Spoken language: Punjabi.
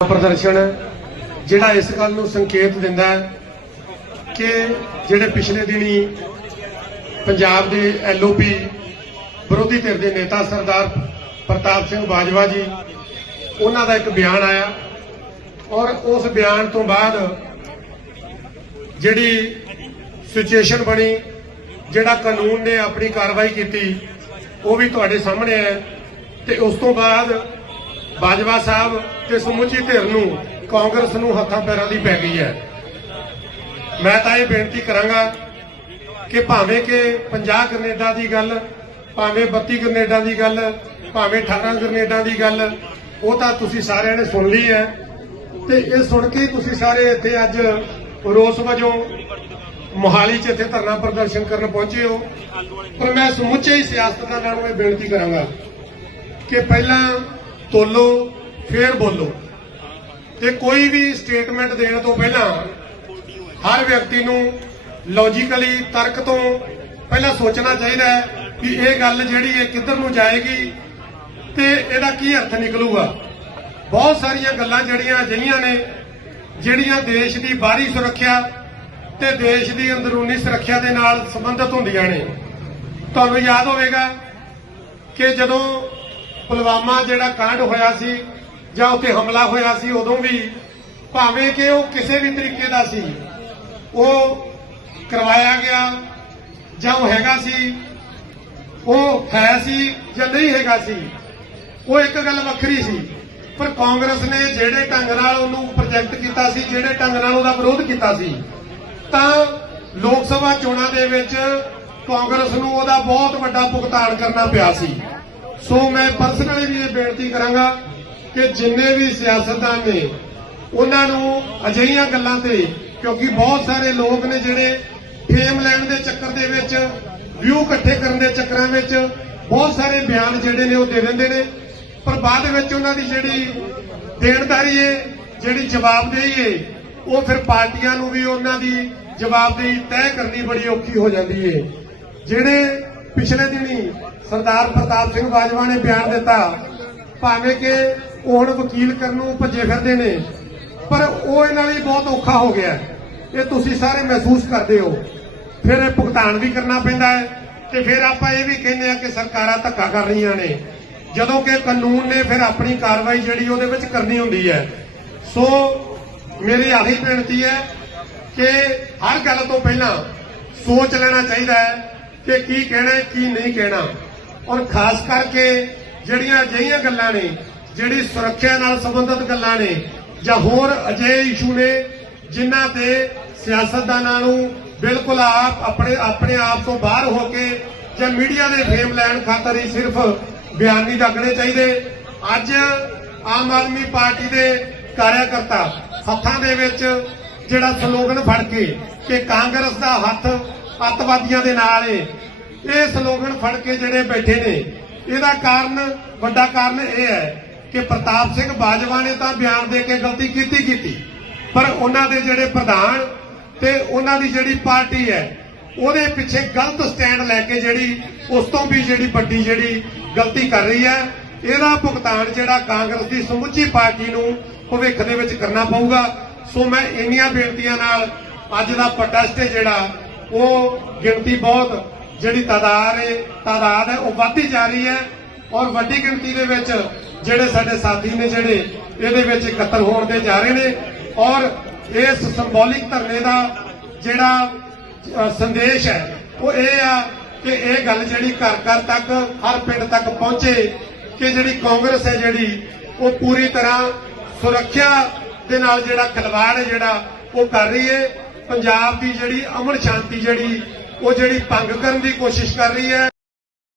ਪ੍ਰਦਰਸ਼ਨ, ਜਿਹੜਾ ਇਸ ਗੱਲ ਨੂੰ ਸੰਕੇਤ ਦਿੰਦਾ ਹੈ ਕਿ ਜਿਹੜੇ ਪਿਛਲੇ ਦਿਨੀ ਪੰਜਾਬ ਦੇ ਐਲਓਪੀ ਵਿਰੋਧੀ ਧਿਰ ਦੇ ਨੇਤਾ ਸਰਦਾਰ ਪ੍ਰਤਾਪ ਸਿੰਘ ਬਾਜਵਾ ਜੀ, ਉਹਨਾਂ ਦਾ ਇੱਕ ਬਿਆਨ ਆਇਆ ਔਰ ਉਸ ਬਿਆਨ ਤੋਂ ਬਾਅਦ ਜਿਹੜੀ ਸਿਚੁਏਸ਼ਨ ਬਣੀ, ਜਿਹੜਾ ਕਾਨੂੰਨ ਨੇ ਆਪਣੀ ਕਾਰਵਾਈ ਕੀਤੀ, ਉਹ ਵੀ ਤੁਹਾਡੇ ਸਾਹਮਣੇ ਹੈ ਤੇ ਉਸ ਤੋਂ ਬਾਅਦ ਬਾਜਵਾ ਸਾਹਿਬ ਤੇ ਸਮੁੱਚੀ ਧਿਰ ਨੂੰ ਕਾਂਗਰਸ ਨੂੰ ਹੱਥਾਂ ਪੈਰਾਂ ਦੀ ਪੈ ਗਈ ਹੈ। ਮੈਂ ਤਾਂ ਇਹ ਬੇਨਤੀ ਕਰਾਂਗਾ ਕਿ ਭਾਵੇਂ ਕਿ 50 ਗ੍ਰਨੇਡਾਂ ਦੀ ਗੱਲ, ਭਾਵੇਂ 32 ਗ੍ਰਨੇਡਾਂ ਦੀ ਗੱਲ, ਭਾਵੇਂ 18 ਗ੍ਰਨੇਡਾਂ ਦੀ ਗੱਲ, ਉਹ ਤਾਂ ਤੁਸੀਂ ਸਾਰਿਆਂ ਨੇ ਸੁਣ ਲਈ ਹੈ। ਤੇ ਇਹ ਸੁਣ ਕੇ ਤੁਸੀਂ ਸਾਰੇ ਇੱਥੇ ਅੱਜ ਰੋਸ ਵਜੋਂ ਮੋਹਾਲੀ 'ਚ ਇੱਥੇ ਧਰਨਾ ਪ੍ਰਦਰਸ਼ਨ ਕਰਨ ਪਹੁੰਚੇ ਹੋ। ਪਰ ਮੈਂ ਸਮੁੱਚੇ ਹੀ ਸਿਆਸਤਦਾਨਾਂ ਨੂੰ ਇਹ ਬੇਨਤੀ ਕਰਾਂਗਾ ਕਿ ਪਹਿਲਾਂ ਤੋਲੋ, ਫਿਰ ਬੋਲੋ। ਤੇ ਕੋਈ ਵੀ ਸਟੇਟਮੈਂਟ ਦੇਣ ਤੋਂ ਪਹਿਲਾਂ ਹਰ ਵਿਅਕਤੀ ਨੂੰ ਲੌਜੀਕਲੀ ਤਰਕ ਤੋਂ ਪਹਿਲਾਂ ਸੋਚਣਾ ਚਾਹੀਦਾ ਹੈ ਕਿ ਇਹ ਗੱਲ ਜਿਹੜੀ ਹੈ ਕਿੱਧਰ ਨੂੰ ਜਾਏਗੀ ਤੇ ਇਹਦਾ ਕੀ ਅਰਥ ਨਿਕਲੂਗਾ। ਬਹੁਤ ਸਾਰੀਆਂ ਗੱਲਾਂ ਜਿਹੜੀਆਂ ਅਜਿਹੀਆਂ ਨੇ, ਜਿਹੜੀਆਂ ਦੇਸ਼ ਦੀ ਬਾਹਰੀ ਸੁਰੱਖਿਆ ਤੇ ਦੇਸ਼ ਦੀ ਅੰਦਰੂਨੀ ਸੁਰੱਖਿਆ ਦੇ ਨਾਲ ਸੰਬੰਧਿਤ ਹੁੰਦੀਆਂ ਨੇ। ਤੁਹਾਨੂੰ ਯਾਦ ਹੋਵੇਗਾ ਕਿ ਜਦੋਂ ਪੁਲਵਾਮਾ ਜਿਹੜਾ ਕਾਂਡ ਹੋਇਆ ਸੀ ਜਾਂ ਉੱਥੇ ਹਮਲਾ ਹੋਇਆ ਸੀ, ਉਦੋਂ ਵੀ ਭਾਵੇਂ ਕਿ ਉਹ ਕਿਸੇ ਵੀ ਤਰੀਕੇ ਦਾ ਸੀ, ਉਹ ਕਰਵਾਇਆ ਗਿਆ ਜਾਂ ਉਹ ਹੈਗਾ ਸੀ, ਉਹ ਹੈ ਸੀ ਜਾਂ ਨਹੀਂ ਹੈਗਾ ਸੀ, ਉਹ ਇੱਕ ਗੱਲ ਵੱਖਰੀ ਸੀ। ਪਰ ਕਾਂਗਰਸ ਨੇ ਜਿਹੜੇ ਢੰਗ ਨਾਲ ਉਹਨੂੰ ਪ੍ਰੋਜੈਕਟ ਕੀਤਾ ਸੀ, ਜਿਹੜੇ ਢੰਗ ਨਾਲ ਉਹਦਾ ਵਿਰੋਧ ਕੀਤਾ ਸੀ, ਤਾਂ ਲੋਕ ਸਭਾ ਚੋਣਾਂ ਦੇ ਵਿੱਚ ਕਾਂਗਰਸ ਨੂੰ ਉਹਦਾ ਬਹੁਤ ਵੱਡਾ ਭੁਗਤਾਨ ਕਰਨਾ ਪਿਆ ਸੀ। ਸੋ ਮੈਂ ਪਰਸਨਲੀ ਵੀ ਇਹ ਬੇਨਤੀ ਕਰਾਂਗਾ ਕਿ ਜਿੰਨੇ ਵੀ ਸਿਆਸਤਦਾਨ ਨੇ, ਉਹਨਾਂ ਨੂੰ ਅਜਿਹੀਆਂ ਗੱਲਾਂ ਤੇ, ਕਿਉਂਕਿ ਬਹੁਤ ਸਾਰੇ ਲੋਕ ਨੇ ਜਿਹੜੇ ਫੇਮ ਲੈਣ ਦੇ ਚੱਕਰ ਦੇ ਵਿੱਚ, ਵਿਊ ਇਕੱਠੇ ਕਰਨ ਦੇ ਚੱਕਰਾਂ ਵਿੱਚ, ਬਹੁਤ ਸਾਰੇ ਬਿਆਨ ਜਿਹੜੇ ਨੇ ਉਹ ਦੇ ਦਿੰਦੇ ਨੇ। ਪਰ ਬਾਅਦ ਵਿੱਚ ਉਹਨਾਂ ਦੀ ਜਿਹੜੀ ਦੇਣਦਾਰੀ ਏ, ਜਿਹੜੀ ਜਵਾਬਦੇਹੀ ਏ, ਉਹ ਫਿਰ ਪਾਰਟੀਆਂ ਨੂੰ ਵੀ ਉਹਨਾਂ ਦੀ ਜਵਾਬਦੇਹੀ ਤੈਅ ਕਰਨੀ ਬੜੀ ਔਖੀ ਹੋ ਜਾਂਦੀ ਏ। ਜਿਹੜੇ ਪਿਛਲੇ ਦਿਨੀ ਸਰਦਾਰ ਪ੍ਰਤਾਪ ਸਿੰਘ ਬਾਜਵਾ ਨੇ ਬਿਆਨ ਦਿੱਤਾ, ਭਾਵੇਂ ਕਿ ਉਹ ਹੁਣ ਵਕੀਲ ਕਰਨ ਨੂੰ ਭੱਜੇ ਫਿਰਦੇ ਨੇ, ਪਰ ਉਹ ਇਹਨਾਂ ਲਈ ਬਹੁਤ ਔਖਾ ਹੋ ਗਿਆ ਇਹ ਤੁਸੀਂ ਸਾਰੇ ਮਹਿਸੂਸ ਕਰਦੇ ਹੋ। ਫਿਰ ਇਹ ਭੁਗਤਾਨ ਵੀ ਕਰਨਾ ਪੈਂਦਾ ਹੈ ਤੇ ਫਿਰ ਆਪਾਂ ਇਹ ਵੀ ਕਹਿੰਦੇ ਆ ਕਿ ਸਰਕਾਰਾਂ ਧੱਕਾ ਕਰ ਰਹੀਆਂ ਨੇ। ਜਦੋਂ ਕਿ ਕਾਨੂੰਨ ਨੇ ਫਿਰ ਆਪਣੀ ਕਾਰਵਾਈ ਜਿਹੜੀ ਉਹਦੇ ਵਿੱਚ ਕਰਨੀ ਹੁੰਦੀ ਹੈ। ਸੋ ਮੇਰੀ ਆਹੀ ਬੇਨਤੀ ਹੈ ਕਿ ਹਰ ਗੱਲ ਤੋਂ ਪਹਿਲਾਂ ਸੋਚ ਲੈਣਾ ਚਾਹੀਦਾ ਹੈ ਕਿ ਕੀ ਕਹਿਣਾ ਕੀ ਨਹੀਂ ਕਹਿਣਾ। ਔਰ ਖਾਸ ਕਰਕੇ ਜਿਹੜੀਆਂ ਅਜਿਹੀਆਂ ਗੱਲਾਂ ਨੇ, ਜਿਹੜੀ ਸੁਰੱਖਿਆ ਨਾਲ ਸੰਬੰਧਿਤ ਗੱਲਾਂ ਨੇ, ਜਾਂ ਹੋਰ ਅਜਿਹੇ ਇਸ਼ੂ ਨੇ, ਜਿਨ੍ਹਾਂ ਤੇ ਸਿਆਸਤਦਾਨਾਂ ਨੂੰ ਬਿਲਕੁਲ ਆਪ ਆਪਣੇ ਆਪਣੇ ਆਪ ਤੋਂ ਬਾਹਰ ਹੋ ਕੇ ਜਾਂ ਮੀਡੀਆ ਦੇ ਫੇਮ ਲੈਣ ਖਾਤਰ ਹੀ ਸਿਰਫ ਬਿਆਨ ਨਹੀਂ ਰੱਖਣੇ ਚਾਹੀਦੇ। ਅੱਜ ਆਮ ਆਦਮੀ ਪਾਰਟੀ ਦੇ ਕਾਰਿਆਕਰਤਾ ਹੱਥਾਂ ਦੇ ਵਿੱਚ ਜਿਹੜਾ ਸਲੋਗਨ ਫੜ ਕੇ ਕਿ ਕਾਂਗਰਸ ਦਾ ਹੱਥ ਅੱਤਵਾਦੀਆਂ ਦੇ ਨਾਲ ਏ ਇਹ ਸਲੋਗਨ ਫੜ ਕੇ ਜਿਹੜੇ ਬੈਠੇ ਨੇ, ਇਹਦਾ ਕਾਰਨ, ਵੱਡਾ ਕਾਰਨ ਇਹ ਹੈ ਕਿ ਪ੍ਰਤਾਪ ਸਿੰਘ ਬਾਜਵਾ ਨੇ ਤਾਂ ਬਿਆਨ ਦੇ ਕੇ ਗਲਤੀ ਕੀਤੀ ਕੀਤੀ, ਪਰ ਉਹਨਾਂ ਦੇ ਜਿਹੜੇ ਪ੍ਰਧਾਨ ਤੇ ਉਹਨਾਂ ਦੀ ਜਿਹੜੀ ਪਾਰਟੀ ਹੈ, ਉਹਦੇ ਪਿੱਛੇ ਗਲਤ ਸਟੈਂਡ ਲੈ ਕੇ ਜਿਹੜੀ, ਉਸ ਤੋਂ ਵੀ ਜਿਹੜੀ ਵੱਡੀ ਜਿਹੜੀ ਗਲਤੀ ਕਰ ਰਹੀ ਹੈ, ਇਹਦਾ ਭੁਗਤਾਨ ਜਿਹੜਾ ਕਾਂਗਰਸ ਦੀ ਸਮੁੱਚੀ ਪਾਰਟੀ ਨੂੰ ਭਵਿੱਖ ਦੇ ਵਿੱਚ ਕਰਨਾ ਪਊਗਾ। ਸੋ ਮੈਂ ਇੰਨੀਆਂ ਬੇਨਤੀਆਂ ਨਾਲ ਅੱਜ ਦਾ ਪ੍ਰੋਟੈਸਟ ਜਿਹੜਾ, ਉਹ ਗਿਣਤੀ ਬਹੁਤ ਜਿਹੜੀ ਤਾਦਾਦ ਹੈ ਤਾਦਾਦ ਹੈ, ਉਹ ਵੱਧਦੀ ਜਾ ਰਹੀ ਹੈ ਔਰ ਵੱਡੀ ਗਿਣਤੀ ਦੇ ਵਿੱਚ ਜਿਹੜੇ ਸਾਡੇ ਸਾਥੀ ਨੇ ਜਿਹੜੇ ਇਹਦੇ ਵਿੱਚ ਇਕੱਤਰ ਹੋਣ ਦੇ ਜਾ ਰਹੇ ਨੇ ਔਰ ਇਸ ਸਿੰਬੋਲਿਕ ਧਰਨੇ ਦਾ ਜਿਹੜਾ ਸੰਦੇਸ਼ ਹੈ, ਉਹ ਇਹ ਆ ਕਿ ਇਹ ਗੱਲ ਜਿਹੜੀ ਘਰ ਘਰ ਤੱਕ, ਹਰ ਪਿੰਡ ਤੱਕ ਪਹੁੰਚੇ ਕਿ ਜਿਹੜੀ ਕਾਂਗਰਸ ਹੈ ਜਿਹੜੀ, ਉਹ ਪੂਰੀ ਤਰ੍ਹਾਂ ਸੁਰੱਖਿਆ ਦੇ ਨਾਲ ਜਿਹੜਾ ਖਿਲਵਾੜ ਹੈ ਜਿਹੜਾ ਉਹ ਕਰ ਰਹੀ ਹੈ। ਪੰਜਾਬ ਦੀ ਜਿਹੜੀ ਅਮਨ ਸ਼ਾਂਤੀ ਜਿਹੜੀ ਉਹ ਜਿਹੜੀ ਭੰਗ ਕਰਨ ਦੀ ਕੋਸ਼ਿਸ਼ ਕਰ ਰਹੀ ਹੈ